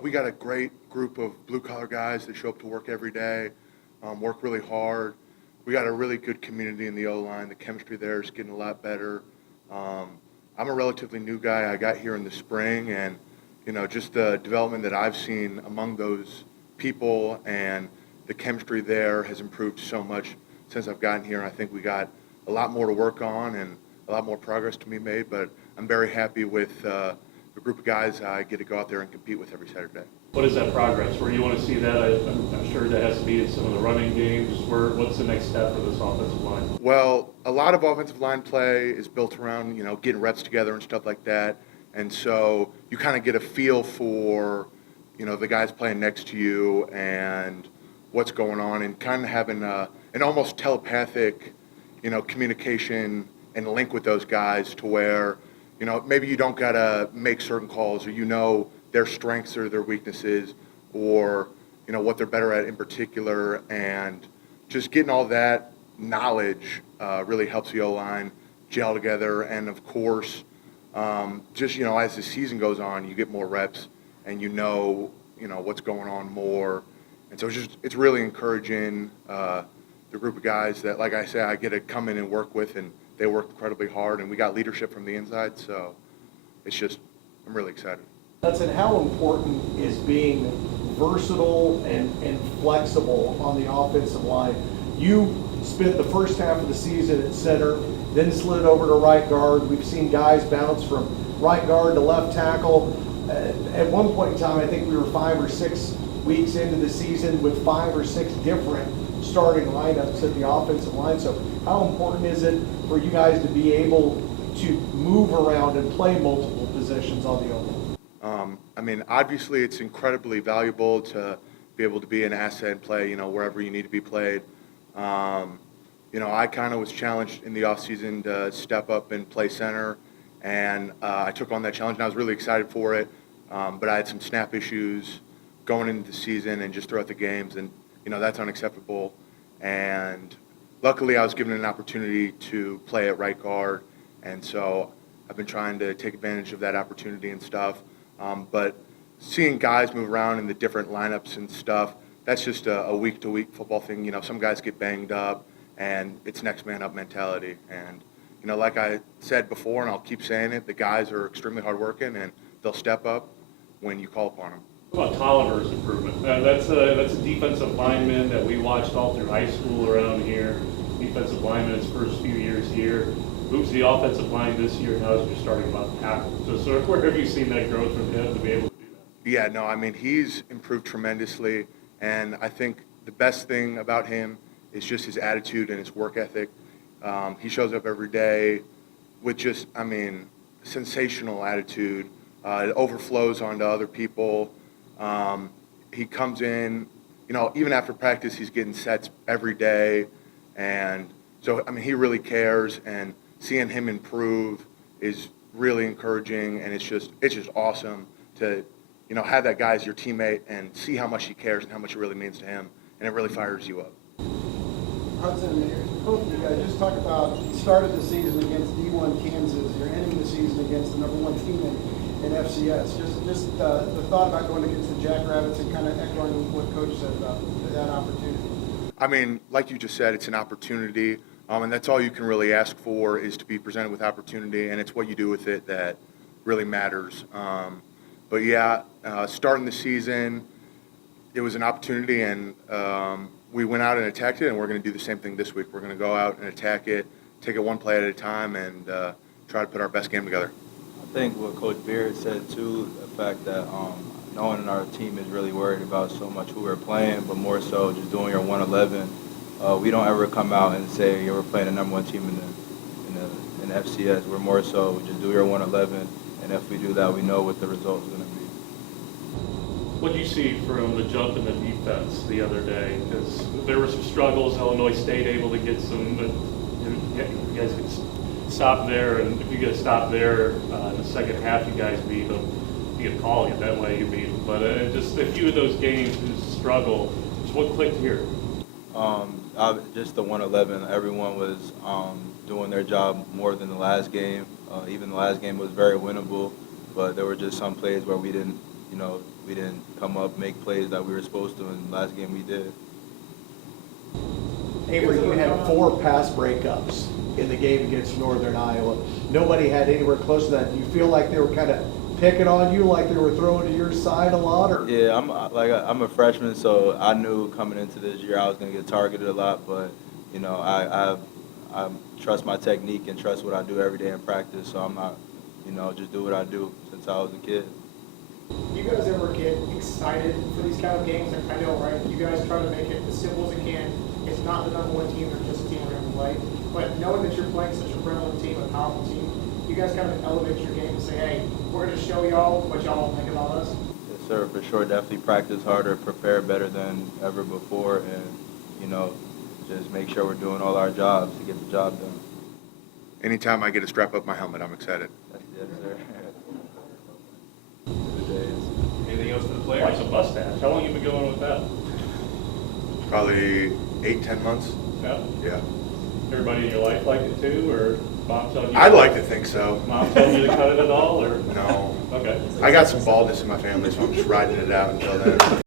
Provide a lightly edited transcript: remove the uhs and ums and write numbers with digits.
We got a great group of blue-collar guys that show up to work every day, work really hard. We got a really good community in the O-line. The chemistry there is getting a lot better. Um, I'm a relatively new guy. I got here in the spring, and, just the development that I've seen among those people and the chemistry there has improved so much since I've gotten here. I think we got a lot more to work on and a lot more progress to be made, but I'm very happy with the group of guys I get to go out there and compete with every Saturday. What is that progress? Where do you want to see that? I'm sure that has to be in some of the running games. What's the next step for this offensive line? Well, a lot of offensive line play is built around, getting reps together and stuff like that. And so you kind of get a feel for, the guys playing next to you and what's going on, and kind of having an almost telepathic, communication and link with those guys to where, maybe you don't got to make certain calls, or their strengths or their weaknesses, or what they're better at in particular, and just getting all that knowledge really helps the O-line gel together. And of course, just as the season goes on, you get more reps, and what's going on more, and so it's really encouraging. The group of guys that, like I say, I get to come in and work with, and they work incredibly hard, and we got leadership from the inside, so I'm really excited. Hudson, how important is being versatile and flexible on the offensive line? You spent the first half of the season at center, then slid over to right guard. We've seen guys bounce from right guard to left tackle. At one point in time, I think we were 5 or 6 weeks into the season with 5 or 6 different starting lineups at the offensive line. So how important is it for you guys to be able to move around and play multiple positions on the O-line? Obviously, it's incredibly valuable to be able to be an asset and play, wherever you need to be played. I kind of was challenged in the offseason to step up and play center, and I took on that challenge, and I was really excited for it. But I had some snap issues going into the season and just throughout the games, and that's unacceptable. And luckily, I was given an opportunity to play at right guard, and so I've been trying to take advantage of that opportunity and stuff. But seeing guys move around in the different lineups and stuff, that's just a week-to-week football thing. Some guys get banged up, and it's next man up mentality. And like I said before, and I'll keep saying it, the guys are extremely hardworking, and they'll step up when you call upon them. What about Tolliver's improvement? That's a defensive lineman that we watched all through high school around here. Defensive lineman his first few years here. Moves the offensive line this year. Now is just starting about tackle. So where have you seen that growth from him to be able to do that? Yeah, no, he's improved tremendously, and I think the best thing about him is just his attitude and his work ethic. He shows up every day with just, sensational attitude. It overflows onto other people. He comes in, even after practice, he's getting sets every day. And so, he really cares, and seeing him improve is really encouraging, and it's just awesome to, have that guy as your teammate and see how much he cares and how much it really means to him, and it really fires you up. Hudson, both of you guys, just talk about the start of the season against D1 Kansas. You're ending the season against the #1 team in FCS. Just the thought about going against the Jackrabbits and kind of echoing what Coach said about that opportunity. Like you just said, it's an opportunity, and that's all you can really ask for, is to be presented with opportunity, and it's what you do with it that really matters. But yeah, starting the season, it was an opportunity, and we went out and attacked it, and we're going to do the same thing this week. We're going to go out and attack it, take it one play at a time, and try to put our best game together. I think what Coach Beard said too, the fact that knowing our team is really worried about so much who we're playing, but more so just doing your 111. We don't ever come out and say, we're playing the #1 team in the FCS. We're more so just do your 111, and if we do that, we know what the result is going to be. What do you see from the jump in the defense the other day? Because there were some struggles. Illinois State able to get some. You guys could stop there, and if you get a stop there in the second half, you guys beat them. You get calling it that way, you beat them. But just a few of those games, just struggle. Just what clicked here? Just the 111. Everyone was doing their job more than the last game. Even the last game was very winnable, but there were just some plays where we didn't, you know, we didn't come up, make plays that we were supposed to, and last game we did. Avery, you had 4 pass breakups in the game against Northern Iowa. Nobody had anywhere close to that. Do you feel like they were kind of picking on you, like they were throwing to your side a lot, or? Yeah, I'm a freshman, so I knew coming into this year I was going to get targeted a lot, but you know, I trust my technique and trust what I do every day in practice, so I'm not, you know, just do what I do since I was a kid. You guys ever get excited for these kind of games? Like, I know, right? You guys try to make it as simple as it can. It's not the number one team, they're just a team we're going to play. But knowing that you're playing such a prevalent team, a powerful team, you guys kind of elevate your game and say, hey, we're going to show y'all what y'all think about us. Yes, sir, for sure. Definitely practice harder, prepare better than ever before, and, you know, just make sure we're doing all our jobs to get the job done. Anytime I get to strap up my helmet, I'm excited. Yes, sir. Good days. Anything else for the players? Like a mustache. How long you been going with that? Probably 8-10 months. Yeah. Yeah. Everybody in your life like it too, or mom telling you? I'd like to think so. Mom telling you to cut it at all, or? No. Okay. I got some baldness in my family, so I'm just riding it out until then.